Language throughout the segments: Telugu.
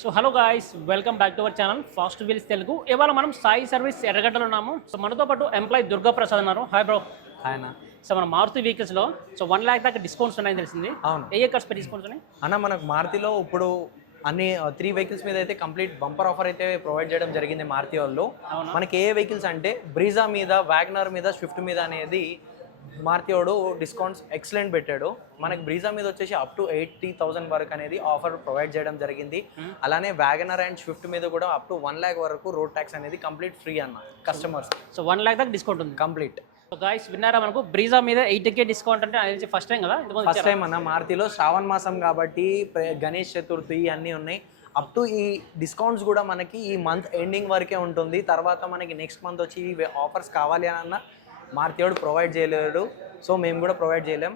So hello guys welcome back to our channel fast wheels Telugu ఇవాళ మనం సాయి సర్వీస్ ఎర్రగడ్డలో ఉన్నాము. సో మనతో పాటు ఎంప్లాయ్ దుర్గా ప్రసాద్ ఉన్నారు. హాయ్ బ్రో ఆయన సో మన మారుతి వెహికల్స్లో సో వన్ ల్యాక్ దాకా డిస్కౌంట్స్ ఉన్నాయని తెలిసింది. అవును. ఏ ఏ కార్స్ పై డిస్కౌంట్స్ ఉన్నాయి? అన్న మనకు మారుతిలో ఇప్పుడు అన్ని త్రీ వెహికల్స్ మీద అయితే కంప్లీట్ బంపర్ ఆఫర్ అయితే ప్రొవైడ్ చేయడం జరిగింది మారుతి వాళ్ళు? మనకి ఏ వెహికల్స్ అంటే బ్రీజా మీద వ్యాగనర్ మీద స్విఫ్ట్ మీద అనేది మారుతి వాడు డిస్కౌంట్స్ ఎక్సలెంట్ పెట్టాడు. మనకి బ్రీజా మీద వచ్చేసి అప్ టు ఎయిటీ థౌసండ్ వరకు అనేది ఆఫర్ ప్రొవైడ్ చేయడం జరిగింది. అలానే వ్యాగనర్ అండ్ స్విఫ్ట్ మీద కూడా అప్ టు వన్ ల్యాక్ వరకు రోడ్ ట్యాక్స్ అనేది కంప్లీట్ ఫ్రీ అన్న కస్టమర్స్ సో వన్ ల్యాక్ దాకా డిస్కౌంట్ ఉంది. కంప్లీట్ సో గాయస్ విన్నారా మనకు? బ్రీజా మీద ఎయిట్ కే డిస్కౌంట్ అంటే అది ఫస్ట్ టైం కదా? ఫస్ట్ టైం అన్న మారుతిలో శ్రావణ మాసం కాబట్టి గణేష్ చతుర్థి అన్నీ ఉన్నాయి. అప్ టు ఈ డిస్కౌంట్స్ కూడా మనకి ఈ మంత్ ఎండింగ్ వరకే ఉంటుంది. తర్వాత మనకి నెక్స్ట్ మంత్ వచ్చి ఆఫర్స్ కావాలి అని అన్న వాడు ప్రొవైడ్ చేయలేడు. సో మేము కూడా ప్రొవైడ్ చేయలేం.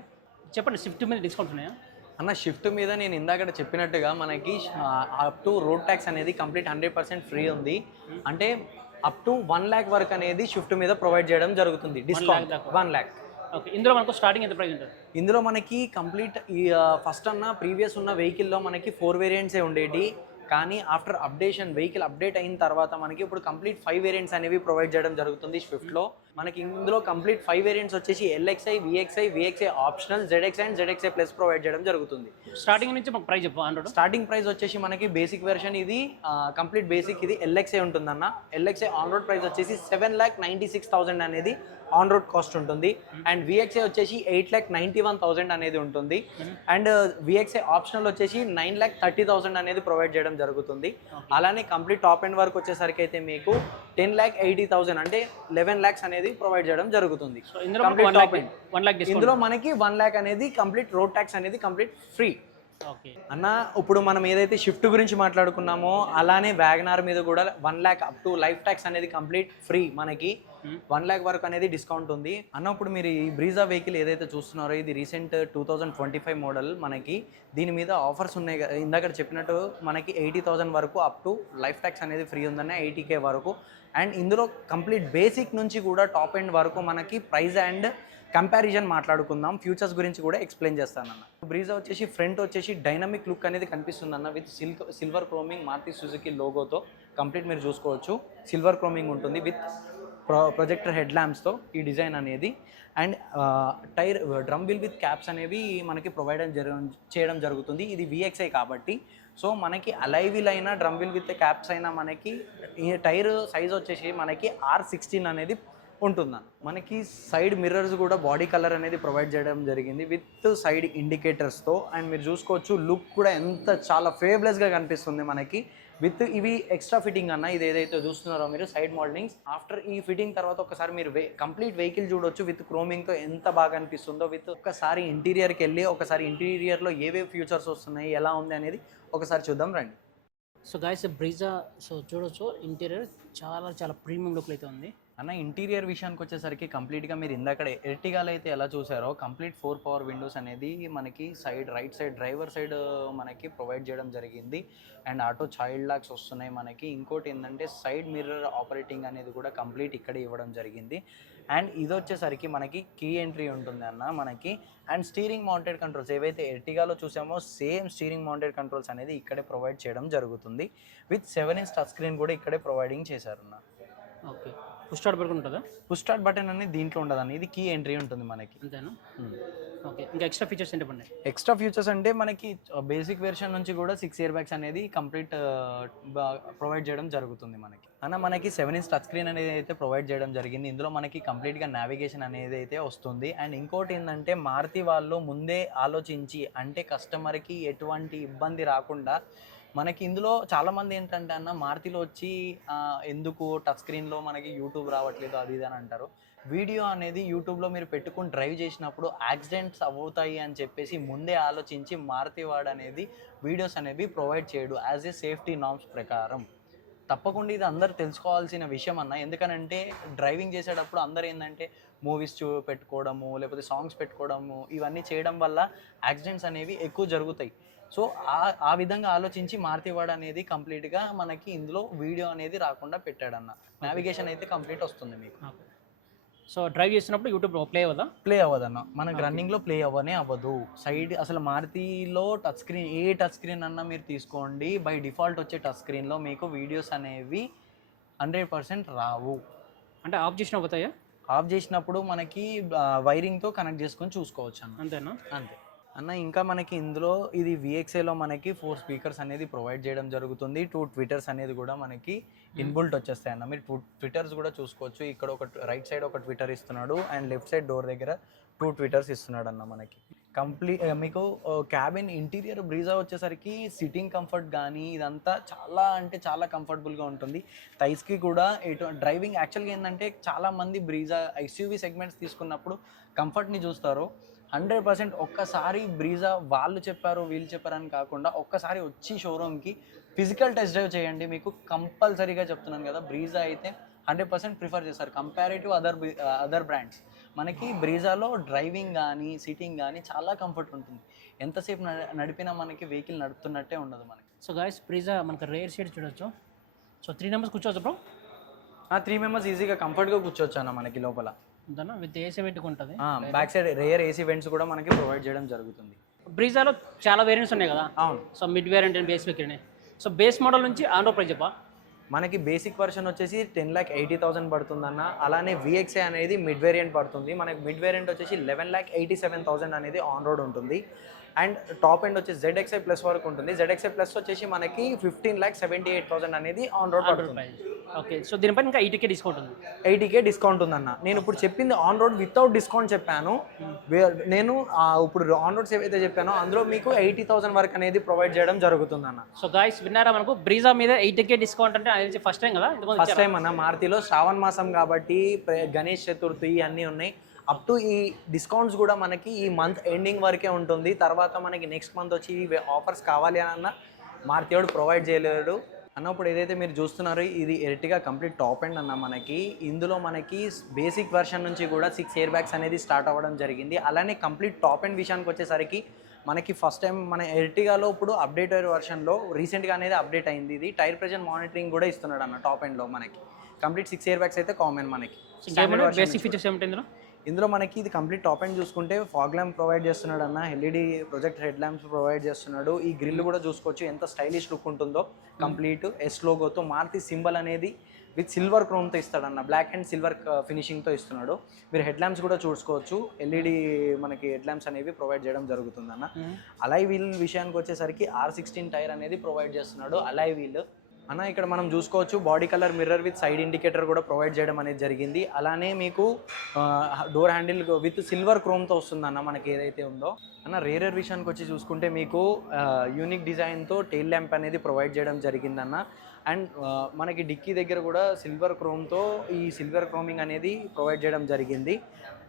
చెప్పండి షిఫ్ట్ మీద డిస్కౌంట్స్ ఉన్నాయా? అన్న షిఫ్ట్ మీద నేను ఇందాక చెప్పినట్టుగా మనకి అప్ టు రోడ్ ట్యాక్స్ అనేది కంప్లీట్ హండ్రెడ్ పర్సెంట్ ఫ్రీ ఉంది. అంటే అప్ టు వన్ ల్యాక్ వరకు అనేది షిఫ్ట్ మీద ప్రొవైడ్ చేయడం జరుగుతుంది. డిస్కౌంట్. వన్ ల్యాక్ ఓకే ఇందులో మనకు స్టార్టింగ్ ఎంత ప్రైస్ ఉంటుంది? ఇందులో మనకి కంప్లీట్ ఈ ఫస్ట్ అన్న ప్రీవియస్ ఉన్న వెహికల్లో మనకి ఫోర్ వేరియంట్సే ఉండేటి. కానీ ఆఫ్టర్ అప్డేషన్ వెహికల్ అప్డేట్ అయిన తర్వాత మనకి ఇప్పుడు కంప్లీట్ ఫైవ్ వేరియంట్స్ అనేవి ప్రొవైడ్ చేయడం జరుగుతుంది స్విఫ్ట్లో మనకి ఇందులో కంప్లీట్ ఫైవ్ వేరియంట్స్ వచ్చేసి LXI VXI VXI optional ZXI and ZXI plus provide చేయడం జరుగుతుంది. స్టార్టింగ్ నుంచి మాకు ప్రైస్ చెప్పు హండ్రెడ్ స్టార్టింగ్ ప్రైస్ వచ్చేసి మనకి బేసిక్ వెర్షన్ ఇది కంప్లీట్ బేసిక్ ఇది ఎల్ఎక్స్ఐ ఉంటుందన్న. ఎల్ఎక్స్ఐ ఆన్ రోడ్ ప్రైస్ వచ్చేసి seven lakh ninety six thousand అనేది ఆన్ రోడ్ కాస్ట్ ఉంటుంది అండ్ విఎక్స్ఐ వచ్చేసి eight lakh ninety one thousand అనేది ఉంటుంది. అండ్ విఎక్స్ఐ ఆప్షనల్ వచ్చేసి నైన్ ల్యాక్ థర్టీ థౌసండ్ అనేది ప్రొవైడ్ చేయడం జరుగుతుంది. అలానే కంప్లీట్ టాప్ ఎండ్ వరకు వచ్చేసరికి అయితే మీకు టెన్ ల్యాక్ ఎయిటీ థౌసండ్ అంటే లెవెన్ ల్యాక్స్ అనేది ప్రొవైడ్ చేయడం జరుగుతుంది. ఇందులో మనకి వన్ ల్యాక్ అనేది కంప్లీట్ రోడ్ ట్యాక్స్ అనేది కంప్లీట్ ఫ్రీ. అన్న ఇప్పుడు మనం ఏదైతే షిఫ్ట్ గురించి మాట్లాడుకున్నామో అలానే వ్యాగనార్ మీద కూడా one lakh up to life tax అనేది కంప్లీట్ ఫ్రీ మనకి. వన్ ల్యాక్ వరకు అనేది డిస్కౌంట్ ఉంది. అన్న ఇప్పుడు మీరు ఈ బ్రీజా వెహికల్ ఏదైతే చూస్తున్నారో ఇది recent two thousand twenty five model మనకి. దీని మీద ఆఫర్స్ ఉన్నాయి కదా ఇందాక చెప్పినట్టు మనకి ఎయిటీ థౌసండ్ వరకు అప్ టు లైఫ్ ట్యాక్స్ అనేది ఫ్రీ ఉందన్న ఎయిటీ కే వరకు. అండ్ ఇందులో కంప్లీట్ బేసిక్ నుంచి కూడా టాప్ ఎండ్ వరకు మనకి ప్రైస్ అండ్ కంపారిజన్ మాట్లాడుకుందాం. ఫ్యూచర్స్ గురించి కూడా ఎక్స్ప్లెయిన్ చేస్తానన్న బ్రీజా వచ్చేసి ఫ్రంట్ వచ్చేసి డైనమిక్ లుక్ అనేది కనిపిస్తుంది అన్న with silk silver chroming Maruti Suzuki లోగోతో complete మీరు చూసుకోవచ్చు. సిల్వర్ క్రోమింగ్ ఉంటుంది విత్ ప్రో ప్రొజెక్టర్ హెడ్ ల్యాంప్స్తో ఈ డిజైన్ అనేది. And tyre drum bill with caps అనేవి మనకి ప్రొవైడ్ చేయడం జరుగుతుంది. ఇది విఎక్స్ఐ కాబట్టి. సో మనకి అలైవిల్ అయినా డ్రమ్ బిల్ విత్ క్యాప్స్ అయినా మనకి ఈ టైర్ సైజ్ వచ్చేసి మనకి ఆర్ సిక్స్టీన్ అనేది ఉంటుందన్న. మనకి సైడ్ మిర్రర్స్ కూడా బాడీ కలర్ అనేది ప్రొవైడ్ చేయడం జరిగింది విత్ సైడ్ ఇండికేటర్స్తో. అండ్ మీరు చూసుకోవచ్చు లుక్ కూడా ఎంత చాలా ఫేవ్లెస్గా కనిపిస్తుంది మనకి. విత్ ఇవి ఎక్స్ట్రా ఫిట్టింగ్ అన్న ఇది ఏదైతే చూస్తున్నారో మీరు సైడ్ మోడలింగ్స్ ఆఫ్టర్ ఈ ఫిట్టింగ్ తర్వాత ఒకసారి మీరు కంప్లీట్ వెహికల్ చూడొచ్చు విత్ క్రోమింగ్తో ఎంత బాగా అనిపిస్తుందో విత్ ఒకసారి ఇంటీరియర్కి వెళ్ళి ఒకసారి ఇంటీరియర్లో ఏవే ఫ్యూచర్స్ వస్తున్నాయి ఎలా ఉంది అనేది ఒకసారి చూద్దాం రండి. సో గాయస్ బ్రీజా సో చూడొచ్చు. ఇంటీరియర్ చాలా చాలా ప్రీమియం లుక్ అయితే ఉంది. అన్న ఇంటీరియర్ విషయానికి వచ్చేసరికి కంప్లీట్గా మీరు ఇందాక ఎర్టిగాలో అయితే ఎలా చూసారో కంప్లీట్ ఫోర్ పవర్ విండోస్ అనేది మనకి side right side driver side మనకి ప్రొవైడ్ చేయడం జరిగింది. అండ్ ఆటో చైల్డ్ లాక్స్ వస్తున్నాయి మనకి. ఇంకోటి ఏంటంటే సైడ్ మిర్రర్ ఆపరేటింగ్ అనేది కూడా కంప్లీట్ ఇక్కడే ఇవ్వడం జరిగింది. అండ్ ఇది వచ్చేసరికి మనకి కీ ఎంట్రీ ఉంటుంది అన్న మనకి. అండ్ స్టీరింగ్ మౌంటెడ్ కంట్రోల్స్ ఏవైతే ఎర్టిగాలో చూసామో సేమ్ స్టీరింగ్ మౌంటెడ్ కంట్రోల్స్ అనేది ఇక్కడే ప్రొవైడ్ చేయడం జరుగుతుంది. With seven inch touch screen కూడా ఇక్కడే ప్రొవైడింగ్ చేశారన్న. ఓకే. స్టార్ట్ పడుకుని ఉంటుందా? పుష్ స్టార్ట్ బటన్ అనేది దీంట్లో ఉండదండి. ఇది కీ ఎంట్రీ ఉంటుంది మనకి. అంతేనా? ఓకే. ఇంకా ఎక్స్ట్రా ఫీచర్స్ ఏంటి పండి ఎక్స్ట్రా ఫీచర్స్ అంటే మనకి బేసిక్ వెర్షన్ నుంచి కూడా సిక్స్ ఇయర్ బ్యాగ్స్ అనేది కంప్లీట్ ప్రొవైడ్ చేయడం జరుగుతుంది మనకి. అన్న మనకి సెవెన్ ఇంచ్ టచ్ స్క్రీన్ అనేది అయితే ప్రొవైడ్ చేయడం జరిగింది. ఇందులో మనకి కంప్లీట్గా నావిగేషన్ అనేది అయితే వస్తుంది. అండ్ ఇంకోటి ఏంటంటే మారుతి వాళ్ళు ముందే ఆలోచించి అంటే కస్టమర్కి ఎటువంటి ఇబ్బంది రాకుండా మనకి ఇందులో చాలామంది ఏంటంటే అన్న మారుతిలో వచ్చి ఎందుకు టచ్ స్క్రీన్లో మనకి యూట్యూబ్ రావట్లేదు అది ఇది అని అంటారు. వీడియో అనేది యూట్యూబ్లో మీరు పెట్టుకుని డ్రైవ్ చేసినప్పుడు యాక్సిడెంట్స్ అవుతాయి అని చెప్పేసి ముందే ఆలోచించి మారుతి వాడు అనేది వీడియోస్ అనేవి ప్రొవైడ్ చేయడు. యాజ్ ఏ సేఫ్టీ నామ్స్ ప్రకారం. తప్పకుండా ఇది అందరు తెలుసుకోవాల్సిన విషయం అన్న. ఎందుకనంటే డ్రైవింగ్ చేసేటప్పుడు అందరు ఏంటంటే మూవీస్ చూ పెట్టుకోవడము లేకపోతే సాంగ్స్ పెట్టుకోవడము ఇవన్నీ చేయడం వల్ల యాక్సిడెంట్స్ అనేవి ఎక్కువ జరుగుతాయి. సో ఆ ఆ విధంగా ఆలోచించి మారుతివాడు అనేది కంప్లీట్గా మనకి ఇందులో వీడియో అనేది రాకుండా పెట్టాడన్న. నావిగేషన్ అయితే కంప్లీట్ వస్తుంది మీకు. సో డ్రైవ్ చేస్తున్నప్పుడు యూట్యూబ్ ప్లే అవ్వదా? ప్లే అవ్వదన్న. మనకి రన్నింగ్లో ప్లే అవ్వనే అవ్వదు. సైడ్ అసలు మారుతిలో టచ్ స్క్రీన్ ఏ టచ్ స్క్రీన్ అన్నా మీరు తీసుకోండి. బై డిఫాల్ట్ వచ్చే టచ్ స్క్రీన్లో మీకు వీడియోస్ అనేవి హండ్రెడ్ పర్సెంట్ రావు. అంటే ఆఫ్ చేసిన పోతాయా? ఆఫ్ చేసినప్పుడు మనకి వైరింగ్తో కనెక్ట్ చేసుకొని చూసుకోవచ్చు అన్న అంతేనా? అంతే. అన్న ఇంకా మనకి ఇందులో ఇది విఎక్స్ఏలో మనకి ఫోర్ స్పీకర్స్ అనేది ప్రొవైడ్ చేయడం జరుగుతుంది. టూ ట్విట్టర్స్ అనేది కూడా మనకి ఇన్బుల్ట్ వచ్చేస్తాయి అన్న. మీరు టూ ట్విట్టర్స్ కూడా చూసుకోవచ్చు. ఇక్కడ ఒక రైట్ సైడ్ ఒక ట్విట్టర్ ఇస్తున్నాడు అండ్ లెఫ్ట్ సైడ్ డోర్ దగ్గర టూ ట్విట్టర్స్ ఇస్తున్నాడు అన్న మనకి. కంప్లీట్ మీకు క్యాబిన్ ఇంటీరియర్ బ్రీజా వచ్చేసరికి సిట్టింగ్ కంఫర్ట్ కానీ ఇదంతా చాలా అంటే చాలా కంఫర్టబుల్గా ఉంటుంది. థైస్కి కూడా ఎటు డ్రైవింగ్ యాక్చువల్గా ఏంటంటే చాలా మంది బ్రీజా ఎస్యూవి సెగ్మెంట్స్ తీసుకున్నప్పుడు కంఫర్ట్ని చూస్తారు. హండ్రెడ్ పర్సెంట్ ఒక్కసారి బ్రీజా వాళ్ళు చెప్పారు వీళ్ళు చెప్పారని కాకుండా ఒక్కసారి వచ్చి షోరూమ్కి ఫిజికల్ టెస్ట్ డ్రైవ్ చేయండి. మీకు కంపల్సరీగా చెప్తున్నాను కదా బ్రీజా అయితే హండ్రెడ్ పర్సెంట్ ప్రిఫర్ చేస్తారు. Comparative other other brands. మనకి బ్రీజాలో డ్రైవింగ్ కానీ సిట్టింగ్ కానీ చాలా కంఫర్ట్ ఉంటుంది. ఎంతసేపు నడ- నడిపినా మనకి వెహికల్ నడుపుతున్నట్టే ఉండదు మనకి. సో గాయస్ ప్రీజా మనకి రేర్ సీట్ చూడొచ్చు. సో త్రీ నెంబర్స్ కూర్చోవచ్చు బ్రో? ఆ త్రీ మెంబర్స్ ఈజీగా కంఫర్ట్గా కూర్చోవచ్చు అన్న మనకి లోపల. విత్ ఏసీ పెట్టుకుంటుంది. Back side rear AC vents కూడా మనకి ప్రొవైడ్ చేయడం జరుగుతుంది. బ్రీజాలో చాలా వేరియంట్స్ ఉన్నాయి కదా? అవును. So mid variant and base variant so base model నుంచి ఆండ్రో ప్రైస్ చెప్పా? మనకి బేసిక్ వర్షన్ వచ్చేసి టెన్ ల్యాక్ ఎయిటీ థౌసండ్ పడుతుందన్న. అలానే విఎక్స్ఏ అనేది మిడ్ వేరియంట్ పడుతుంది. మనకి మిడ్ వేరియంట్ వచ్చేసి eleven lakh eighty seven thousand అనేది ఆన్ రోడ్ ఉంటుంది. అండ్ టాప్ ఎండ్ వచ్చేసి జెడ్ఎక్స్ఐ ప్లస్ వరకు ఉంటుంది. జెడ్ఎక్స్ఐ ప్లస్ వచ్చేసి మనకి fifteen lakh seventy eight thousand అనేది ఆన్ రోడ్ పడుతుంది. ఓకే సో దీనిపైన ఇంకా ఈటీకే డిస్కౌంట్ ఉంది. ఎయిటీకే డిస్కౌంట్ ఉందన్న. నేను ఇప్పుడు చెప్పింది ఆన్ రోడ్ వితౌట్ డిస్కౌంట్ చెప్పాను. వే- నేను ఇప్పుడు ఆన్ రోడ్స్ ఏవైతే చెప్పానో అందులో మీకు ఎయిటీ థౌసండ్ వరకు అనేది ప్రొవైడ్ చేయడం జరుగుతుందన్న. సో గాయస్ విన్నారా మనకు? బ్రీజా మీద ఎయిటీకే డిస్కౌంట్ అంటే అది ఫస్ట్ టైం కదా? ఫస్ట్ టైం అన్న. మారుతిలో శ్రావణ మాసం కాబట్టి గణేష్ చతుర్థి అన్నీ ఉన్నాయి. అప్ టు ఈ డిస్కౌంట్స్ కూడా మనకి ఈ మంత్ ఎండింగ్ వరకే ఉంటుంది. తర్వాత మనకి నెక్స్ట్ మంత్ వచ్చి ఆఫర్స్ కావాలి అని అన్న మారుతివాడు ప్రొవైడ్ చేయలేడు. అన్నప్పుడు ఏదైతే మీరు చూస్తున్నారో ఇది ఎర్టిగా కంప్లీట్ టాప్ ఎండ్ అన్న మనకి. ఇందులో మనకి బేసిక్ వెర్షన్ నుంచి కూడా సిక్స్ ఇయర్ బ్యాగ్స్ అనేది స్టార్ట్ అవ్వడం జరిగింది. అలానే కంప్లీట్ టాప్ ఎండ్ విషయానికి వచ్చేసరికి మనకి ఫస్ట్ టైం మన ఎర్టిగాలో ఇప్పుడు అప్డేటెడ్ వర్షన్లో రీసెంట్గా అనేది అప్డేట్ అయింది. ఇది టైర్ ప్రెజర్ మానిటరింగ్ కూడా ఇస్తున్నాడు అన్న టాప్ ఎండ్లో మనకి. కంప్లీట్ సిక్స్ ఇయర్ బ్యాగ్స్ అయితే కామన్ మనకి. బేసిక్ ఫీచర్స్ ఏమిటి ఇందులో? ఇందులో మనకి ఇది కంప్లీట్ టాప్ ఎండ్ చూసుకుంటే ఫాగ్ ల్యాంప్ ప్రొవైడ్ చేస్తున్నాడు అన్న LED project head lamps provide చేస్తున్నాడు. ఈ గ్రిల్ కూడా చూసుకోవచ్చు ఎంత స్టైలిష్ లుక్ ఉంటుందో. కంప్లీట్ ఎస్ లోగోతో మారుతి సింబల్ అనేది విత్ సిల్వర్ క్రోమ్తో ఇస్తాడన్న బ్లాక్ అండ్ సిల్వర్ ఫినిషింగ్తో ఇస్తున్నాడు. మీరు హెడ్ ల్యాంప్స్ కూడా చూసుకోవచ్చు ఎల్ఈడి మనకి హెడ్ ల్యాంప్స్ అనేవి ప్రొవైడ్ చేయడం జరుగుతుందన్న. అలాయ్ వీల్ విషయానికి వచ్చేసరికి ఆర్ సిక్స్టీన్ టైర్ అనేది ప్రొవైడ్ చేస్తున్నాడు. అలాయ్ వీల్ అన్న ఇక్కడ మనం చూసుకోవచ్చు body colour mirror with side indicator కూడా ప్రొవైడ్ చేయడం అనేది జరిగింది. అలానే మీకు డోర్ హ్యాండిల్ విత్ సిల్వర్ క్రోమ్తో వస్తుంది అన్న మనకి ఏదైతే ఉందో. అన్న రేరర్ విషయానికి వచ్చి చూసుకుంటే మీకు యూనిక్ డిజైన్తో టెయిల్ ల్యాంప్ అనేది ప్రొవైడ్ చేయడం జరిగిందన్న అండ్ మనకి డిక్కీ దగ్గర కూడా సిల్వర్ క్రోమ్తో ఈ సిల్వర్ క్రోమింగ్ అనేది ప్రొవైడ్ చేయడం జరిగింది.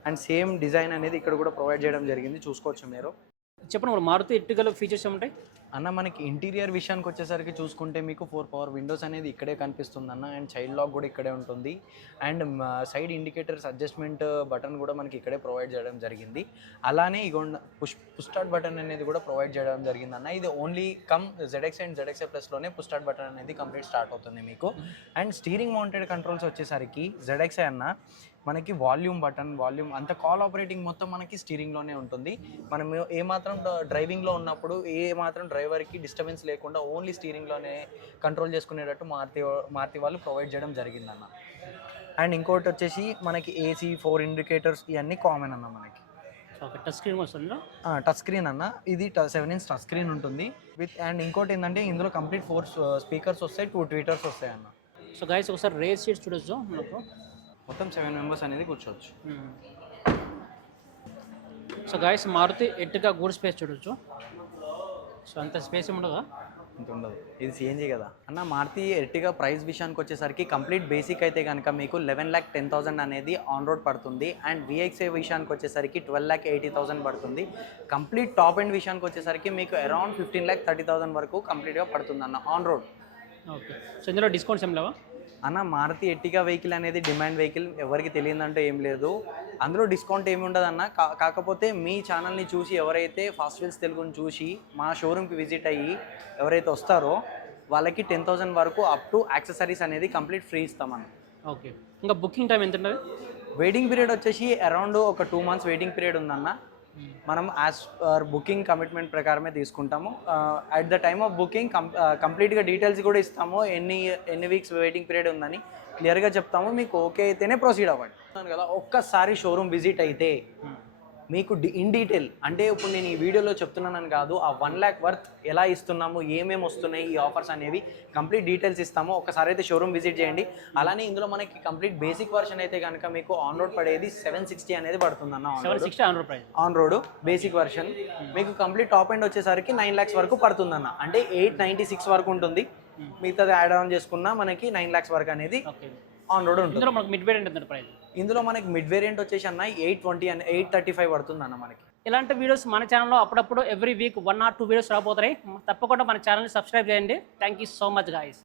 అండ్ సేమ్ డిజైన్ అనేది ఇక్కడ కూడా ప్రొవైడ్ చేయడం జరిగింది. చూసుకోవచ్చు మీరు. చెప్పండి మారుతూ మారుతి ఎట్టుగల ఫీచర్స్ ఏముంటాయి? అన్న మనకి ఇంటీరియర్ విషయానికి వచ్చేసరికి చూసుకుంటే మీకు ఫోర్ పవర్ విండోస్ అనేది ఇక్కడే కనిపిస్తుంది అన్న అండ్ చైల్డ్ లాక్ కూడా ఇక్కడే ఉంటుంది. And side indicators adjustment button కూడా మనకి ఇక్కడే ప్రొవైడ్ చేయడం జరిగింది. అలానే ఇగోండ పుష్ పుస్టార్ట్ బటన్ అనేది కూడా ప్రొవైడ్ చేయడం జరిగింది అన్న. ఇది only come ZX and ZX ప్లస్లోనే push start button అనేది కంప్లీట్ స్టార్ట్ అవుతుంది మీకు. అండ్ స్టీరింగ్ మౌంటెడ్ కంట్రోల్స్ వచ్చేసరికి జెడెక్స్ అన్న మనకి వాల్యూమ్ బటన్ వాల్యూమ్ అంత కాల్ ఆపరేటింగ్ మొత్తం మనకి స్టీరింగ్లోనే ఉంటుంది. మనం ఏ మాత్రం డ్రైవింగ్లో ఉన్నప్పుడు ఏ మాత్రం డ్రైవ్ డ్రైవర్కి డిస్టర్బెన్స్ లేకుండా ఓన్లీ స్టీరింగ్లోనే కంట్రోల్ చేసుకునేటట్టు మారుతి మారుతి వాళ్ళు ప్రొవైడ్ చేయడం జరిగిందన్న. అండ్ ఇంకోటి వచ్చేసి మనకి ఏసీ ఫోర్ ఇండికేటర్స్ ఇవన్నీ కామన్ అన్న మనకి. టచ్ స్క్రీన్ వస్తుందా? టచ్ స్క్రీన్ అన్న. ఇది సెవెన్ ఇంచ్ టచ్ స్క్రీన్ ఉంటుంది. విత్ అండ్ ఇంకోటి ఏంటంటే ఇందులో కంప్లీట్ ఫోర్ స్పీకర్స్ వస్తాయి టూ ట్వీటర్స్ వస్తాయి అన్న. సో గాయస్ ఒకసారి రేర్ సీట్స్ చూడొచ్చు మనకు? మొత్తం సెవెన్ మెంబర్స్ అనేది కూర్చోవచ్చు. So guys Maruti Ertiga good space చూడొచ్చు? సో అంత స్పేస్ ఉండదా ఇంత ఉండదు. ఇది సిఎన్జీ కదా. అన్న మారుతి ఎర్టిగా ప్రైస్ విషయానికి వచ్చేసరికి కంప్లీట్ బేసిక్ అయితే కనుక మీకు లెవెన్ ల్యాక్ టెన్ థౌసండ్ అనేది ఆన్ రోడ్ పడుతుంది. అండ్ విఎక్స్ఏ విషయానికి వచ్చేసరికి ట్వెల్వ్ ల్యాక్ ఎయిటీ థౌసండ్ పడుతుంది. కంప్లీట్ టాప్ ఎండ్ విషయానికి వచ్చేసరికి మీకు around fifteen lakh thirty thousand వరకు కంప్లీట్గా పడుతుంది అన్న ఆన్ రోడ్. ఓకే. సో ఇందులో డిస్కౌంట్స్ ఏం లేవా? అన్న మారుతి ఎట్టిగా వెహికల్ అనేది డిమాండ్ వెహికల్ ఎవరికి తెలియదంటే ఏం లేదు. అందులో డిస్కౌంట్ ఏమి ఉండదు అన్న. కాకపోతే మీ ఛానల్ని చూసి ఎవరైతే ఫాస్ట్ వీల్స్ తెలుగుని చూసి మా షోరూమ్కి విజిట్ అయ్యి ఎవరైతే వస్తారో వాళ్ళకి టెన్ థౌసండ్ వరకు అప్ టు యాక్సెసరీస్ అనేది కంప్లీట్ ఫ్రీ ఇస్తామన్న. ఓకే. ఇంకా బుకింగ్ టైం ఎంత ఉంటుంది వెయిటింగ్ పీరియడ్ వచ్చేసి అరౌండ్ ఒక టూ మంత్స్ వెయిటింగ్ పీరియడ్ ఉందన్న. మనం యాజ్ పర్ బుకింగ్ కమిట్మెంట్ ప్రకారమే తీసుకుంటాము. At the time of booking కంప్లీట్గా డీటెయిల్స్ కూడా ఇస్తాము. ఎన్ని ఎన్ని వీక్స్ వెయిటింగ్ పీరియడ్ ఉందని క్లియర్గా చెప్తాము. మీకు ఓకే అయితేనే ప్రొసీడ్ అవ్వండి. కదా ఒక్కసారి షోరూమ్ విజిట్ అయితే మీకు డి ఇన్ డీటెయిల్ అంటే ఇప్పుడు నేను ఈ వీడియోలో చెప్తున్నానని కాదు ఆ వన్ ల్యాక్ వర్త్ ఎలా ఇస్తున్నాము ఏమేమి వస్తున్నాయి ఈ ఆఫర్స్ అనేవి కంప్లీట్ డీటెయిల్స్ ఇస్తాము. ఒకసారి అయితే షోరూమ్ విజిట్ చేయండి. అలానే ఇందులో మనకి కంప్లీట్ బేసిక్ వర్షన్ అయితే కనుక మీకు ఆన్ రోడ్ పడేది సెవెన్ సిక్స్టీ అనేది పడుతుంది అన్న on seven road basic version మీకు కంప్లీట్ టాప్ ఎండ్ వచ్చేసరికి నైన్ ల్యాక్స్ వరకు పడుతుందన్న. అంటే ఎయిట్ నైంటీ సిక్స్ వరకు ఉంటుంది. మిగతాది యాడ్ ఆన్ చేసుకున్నా మనకి నైన్ ల్యాక్స్ వరకు అనేది ఆన్ రోడ్ ఉంటుంది. ఇందులో మనకు మిడ్ వేరియంట్ ఎంత ప్రైస్ ఇందులో మనకి మిడ్ వేరియంట్ వచ్చేసి అన్న eight twenty and eight thirty five పడుతుంది అన్న మనకి. ఇలాంటి వీడియోస్ మన ఛానల్లో అప్పుడప్పుడు every week one or two videos రాబోతున్నాయి. తప్పకుండా మన ఛానల్ని సబ్స్క్రైబ్ చేయండి. Thank you so much guys